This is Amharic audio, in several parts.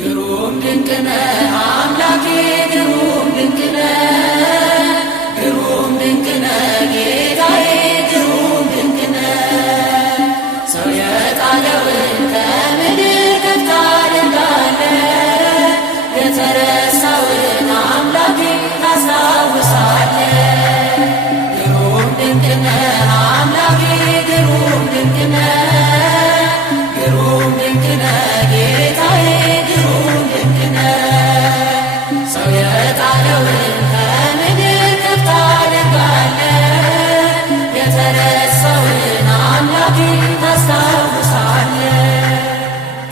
ግሩም ድንቅ ነህ አምላኬ ግሩም ድንቅ ነህ፣ ግሩም ድንቅ ነህ ጌታዬ ግሩም ድንቅ ነህ። ሰው የጣለውን ከምድር ከፍ ታደርጋለህ፣ የተረሳውን አምላኬ ታስታውሳለህ። ግሩም ድንቅ ነህ አምላኬ ግሩም ድንቅ ነህ፣ ግሩም ድንቅ ነህ ጌታዬ ግሩም ድንቅ ነህ። ሰው የጣለውን ከምድር ከፍ ታደርጋለህ፣ የተረሳውን አምላኬ ታስታውሳለህ።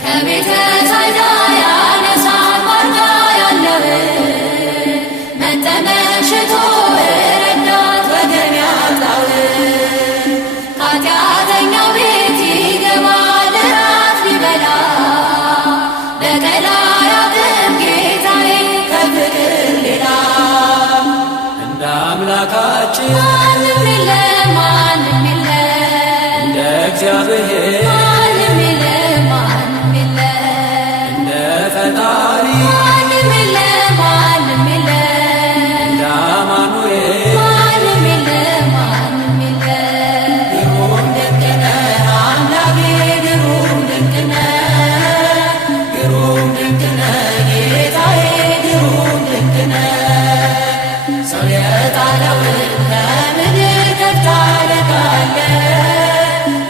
ከቤተ ሳይዳ ያነሳል ማርዳ ያለውን መጠመቅ ሽቶ ረዳት ወገን ያጣውን ከኃጢአተኛው ቤት ይገባል እራት ሊበላ በቀል አያውቅም ጌታዬ ከፍቅር ሌላ። እንደ አምላካችን ማንም የለም ማንም የለም፣ እንደ እግዚአብሔር ማንም የለም ማንም የለም፣ እንደ ፈጣሪ ማንም የለም ማንም የለም፣ እንደ አማኑኤል ማንም የለም ማንም የለም። ግሩም ድንቅ ነህ አምላኬ ግሩም ድንቅ ነህ፣ ግሩም ድንቅ ነህ ጌታዬ ግሩም ድንቅ ነህ። ሰው የጣለውን ከምድር ከፍ ታደርጋለህ፣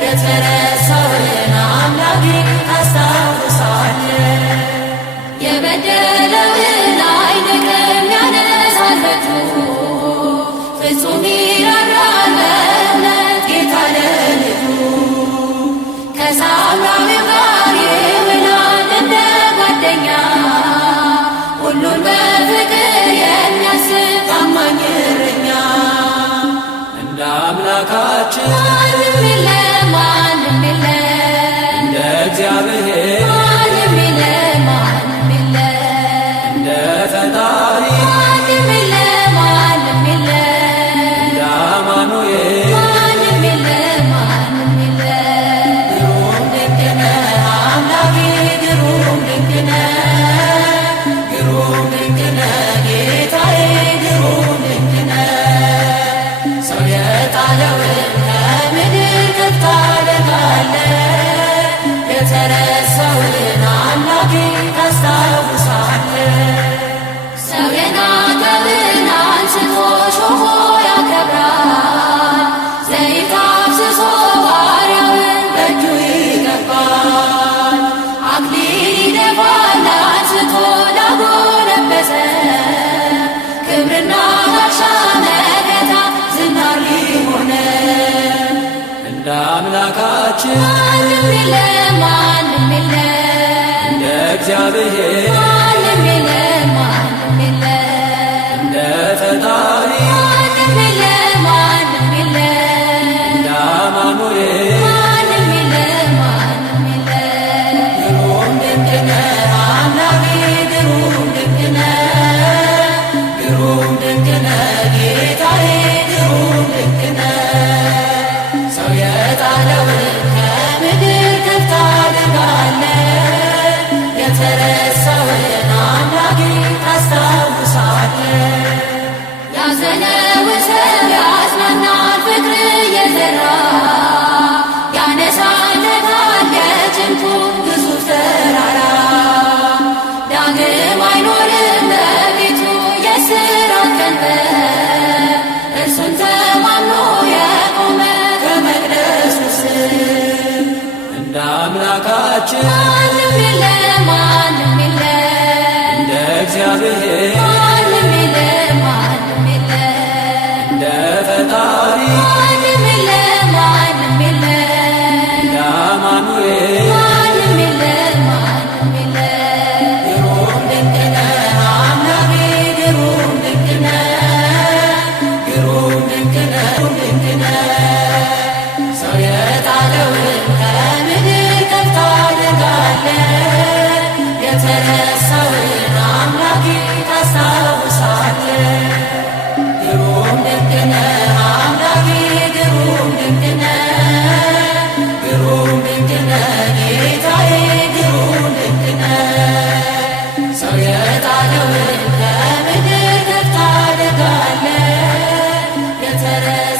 የተረሳውን አምላኬ ታስታውሳለህ። የበደለውን አይንቅም ያነሳል በእጁ፣ ፍጹም ይራራል በእምነት ጌታ ለልጁ። ከሳምራዊው ጋር ይውላል እንደ ጓደኛ፣ ሁሉን በፍቅር የሚያስብ ታማኝ እረኛ። እንደ አምላካችን ማንም የለም ማንም የለም፣ እንደ እግዚአብሔር ማንም የለም ማንም የለም፣ እንደ ፈጣሪ ማንም የለም ማንም የለም፣ እንደ አማኑኤል ማንም የለም ማንም የለም። ግሩም ድንቅ ነህ አምላኬ ግሩም ድንቅ ነህ፣ ግሩም ድንቅ ነህ ጌታዬ ግሩም ድንቅ ነህ። ሰው የጣለውን ከምድር ከፍ ታደርጋለህ፣ የተረሳውን አምላኬ ታስታውሳለህ። ሰው የናቀውን አንስቶ ሾሞ ያከብራል፣ ዘይት አፍስሶ ባሪያውን በእጁ ይቀባል። አክሊል ይደፋል አንስቶ ላጎነበሰ፣ ክብርና ጋሻ መከታ ዝናር ሊሆነ። እንደ አምላካችን ማንም የለም ማንም የለም፣ እንደ እግዚአብሔር ማንም የለም ማንም የለም፣ እንደ ፈጣሪ ማንም የለም ማንም የለም፣ እንደ አማኑኤል ማንም የለም ማንም የለም። ግሩም ድንቅ ነህ አምላኬ ግሩም ድንቅ ነህ፣ ግሩም ድንቅ ነህ ጌታዬ ግሩም ድንቅ ነህ። ሰው የጣለውን ከምድር ከፍ ታደርጋለህ፣ የተረሳውን አምላኬ ታስታውሳለህ። ያዘነውን ሰው ያጽናናል ፍቅር እየዘራ፣ ያነሳለታል የጭንቁን ግዙፍ ተራራ። ዳግም አይኖርም በቤቱ የእስራት ቀንበር፣ እርሱን ተማምኖ የቆመ ከመቅደሱ ስር። እንደ አምላካችን ማንም የለም ማንም የለም፣ እንደ እግዚአብሔር ማንም የለም ማንም የለም፣ እንደ ፈጣሪ ማንም የለም ማንም የለም፣ እንደ አማኑኤል ማንም የለም ማንም የለም። ግሩም ድንቅ ነህ አምላኬ ግሩም ድንቅ ነህ፣ ግሩም ድንቅ ነህ ድንቅ ነህ። ሰው የጣለውን ከምድር ከፍ ታደርጋለህ፣ የተረሳውን አምላኬ ታስታውሳለህ። ግሩም ድንቅ ነህ አምላኬ ግሩም ድንቅ ነህ፣ ግሩም ድንቅ ነህ ጌታዬ ግሩም ድንቅ ነህ። ፈረስ